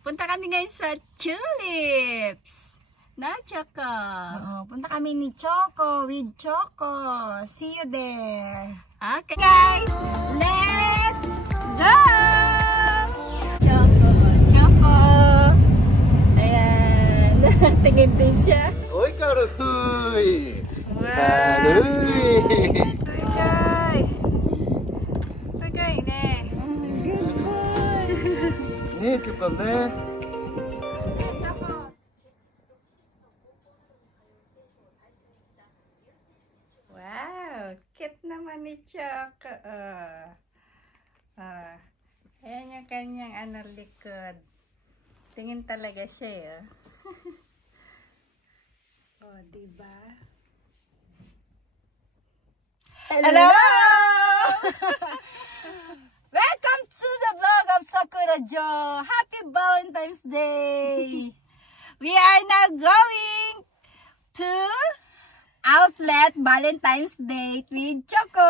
Punta kami ngayon sa Tulips. Na, Choco? Oo, punta kami ni Choco with Choco. See you there. Okay, guys. Let's go! Choco, Choco. Ayan. Tingin din siya. Oy, karuy! Wow. Karuy! Tagay. Tagay, ne. Good boy. 네, 쭈꺼네. Wow, cute naman ni Choco. Ayan yung kanyang likod. Tingin talaga siya. Oh, diba? Hello! Welcome to the vlog of Sakura Jo. Happy Valentine's Day. We are now going to Outlet Valentine's Day with Choco.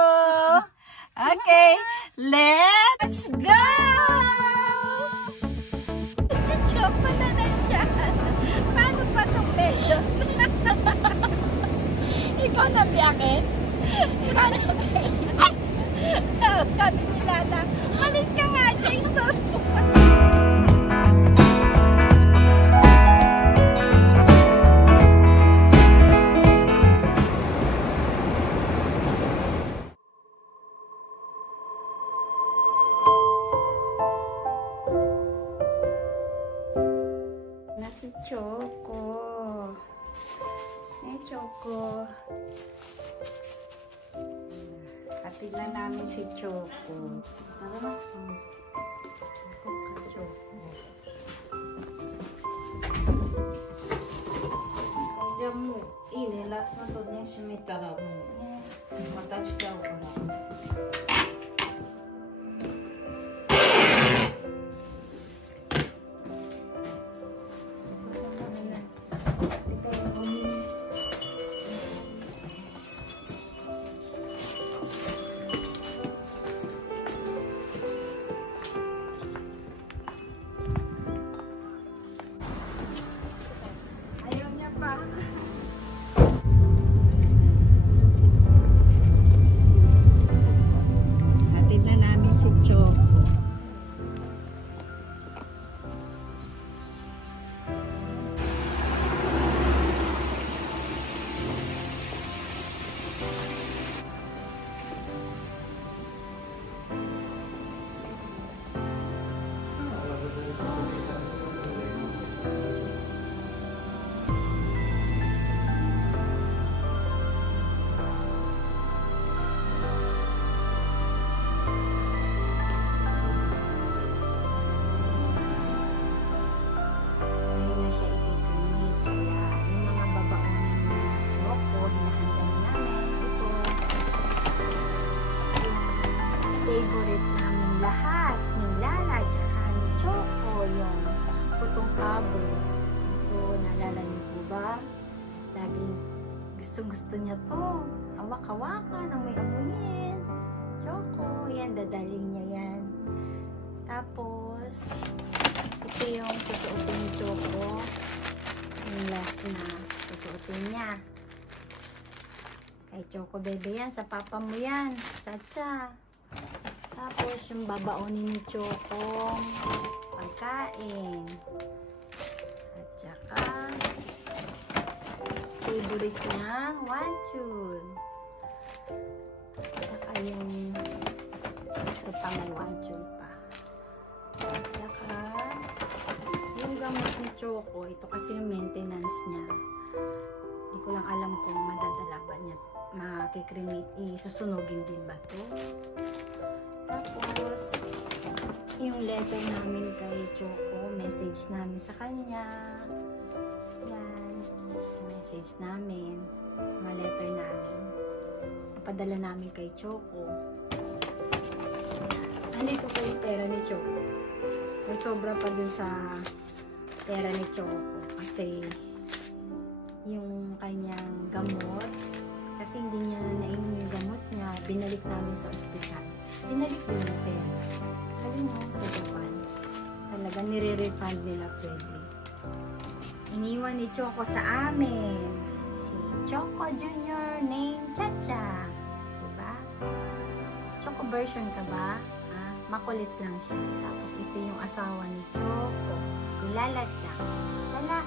Okay, let's go! Si Choco na nandiyan. Paano pa itong medyo? Ikaw na biyakin? Ikaw na biyakin? Sabi ni Lala, malis ka nga dyan, store ko. Si Choco. Choco. Hatid na namin si Choco. Tara na. Choco. Diaもういいね、ラストとね、閉めたらもうまたしちゃうから。Hatid na namin si Choco. Ngayon na siya ipipilit. Kaya yung mga babaonin ni Choco, hinahanda na namin. Ito, yung favorite namin lahat. Ni Lala, tsaka ni Choco. Yung putong cover. Ito, naalala niyo po ba? Laging gustong-gusto niya to. Hawak-hawakan ang may amuyin. Choco, yan, dadaling niya yan. Tapos, ito yung susuotin ni Choco. Yung last na susuotin niya. Kay Choco bebe yan. Sa papa mo yan. Chacha. Tapos yung babaonin ni Choco. Pagkain. At saka favorite niyang wanchun. At saka yung ito pa may wanchun pa. At saka yung gamot ni Choco, ito kasi yung maintenance niya. Hindi ko lang alam kung madadala ba niya, makikremate, susunugin din ba to. Tapos yung letter namin kay Choco, message namin sa kanya. Yan, message namin, mga letter namin, napadala namin kay Choco. Andito po yung pera ni Choco. May sobra pa dun sa pera ni Choco kasi yung kanyang gamot, kasi hindi niya nainom yung gamot niya, binalik namin sa ospital. Binalik din yung pera. Sabi mo sa Japan. Talaga nire-refund nila pwede. Iniwan ni Choco sa amin. Si Choco Jr. name Chacha. Diba? Choco version ka ba? Ah, makulit lang siya. Tapos ito yung asawa ni Choco. Si Lala Cha. Lala.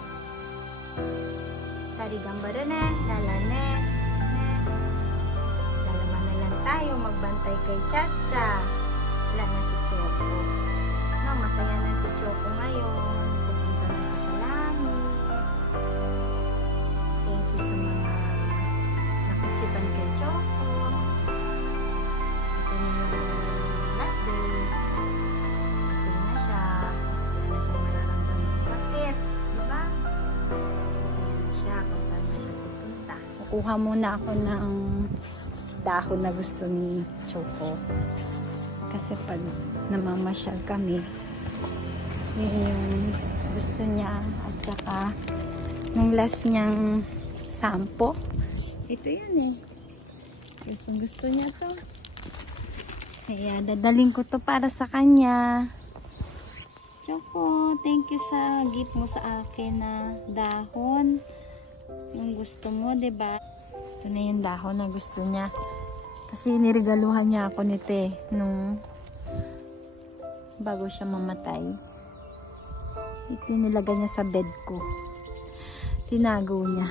Tari gambara ne. Lala ne. Dalaman na lang tayo magbantay kay Chacha. Wala na si Choco. No, masaya na si Choco ngayon. Pupunta na siya sa langit. Thank you sa mga nakikiban kay Choco. Ito na yung last day. Okay na siya. Wala na siya mararamdaman sakit. Diba? Masaya na siya kung saan na siya pupunta. Kukuha muna ako ng dahon na gusto ni Choco. Kasi pag namamasyal kami, yun yung gusto niya. At saka, nung last niyang sampo, ito yan eh. Gusto niya to. Kaya dadaling ko to para sa kanya. Choco, thank you sa gift mo sa akin na dahon. Yung gusto mo, diba? Ito na yung dahon na gusto niya. Kasi niregaluhan niya ako nito eh, nung bago siya mamatay. Ito nilagay niya sa bed ko. Tinago niya.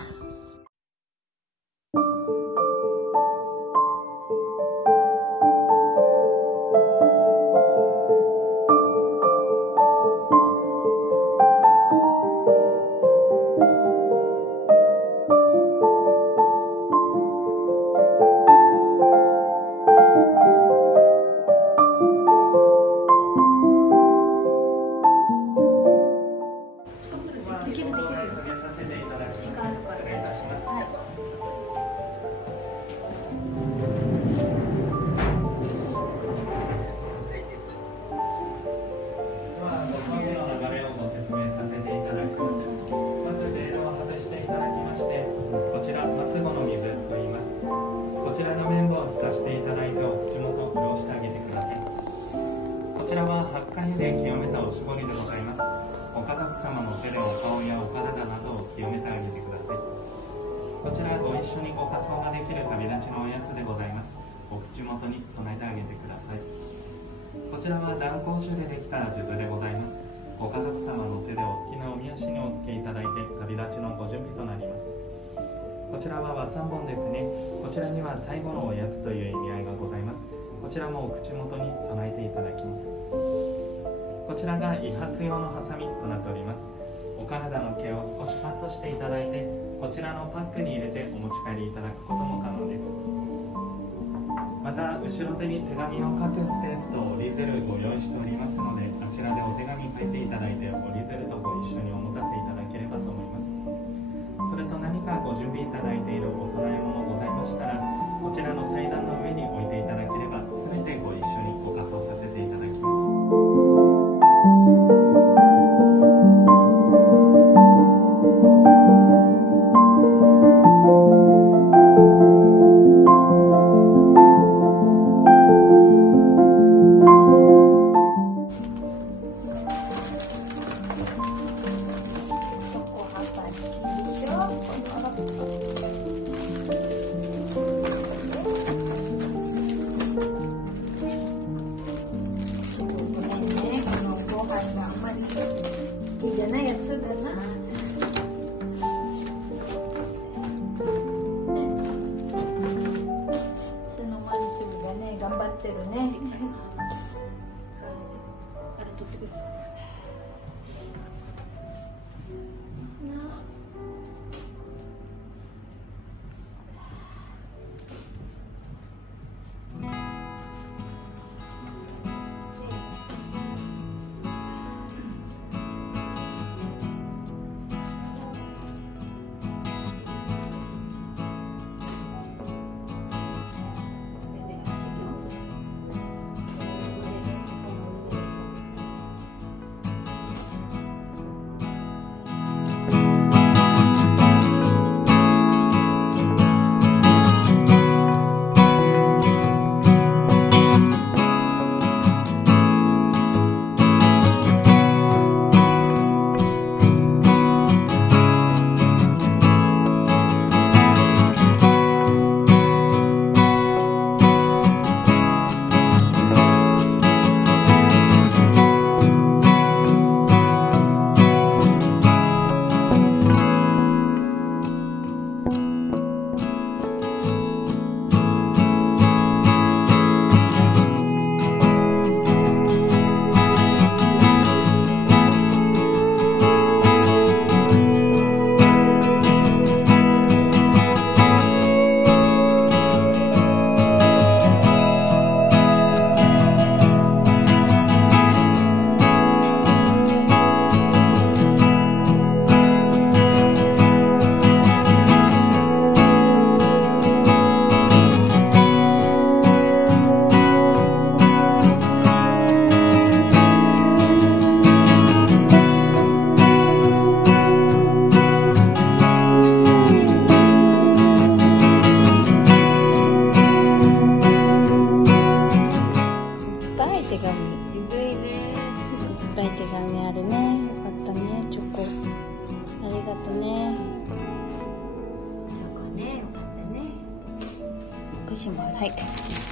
はい、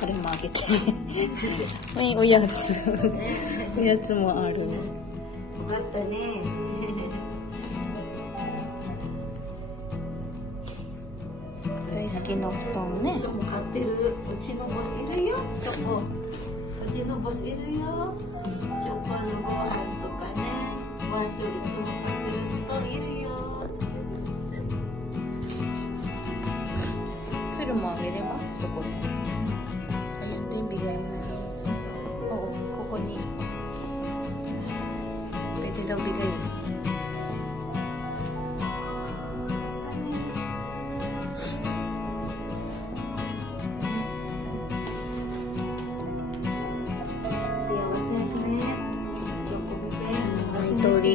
これもあげて。おやつ。おやつもあるね。よかったね。大好きな布団ね。いつも買ってるうちのボスいるよ。チョコ。うちのボスいるよ。チョコのご飯とかね。ワンツーいつも買ってる人いるよ。鶴もあげればそこに。Ayun din, bigay mo na daw. Oo, ko ni. Pwede daw bigay. Siyawa-siya ne. Choco bigay. May tuli.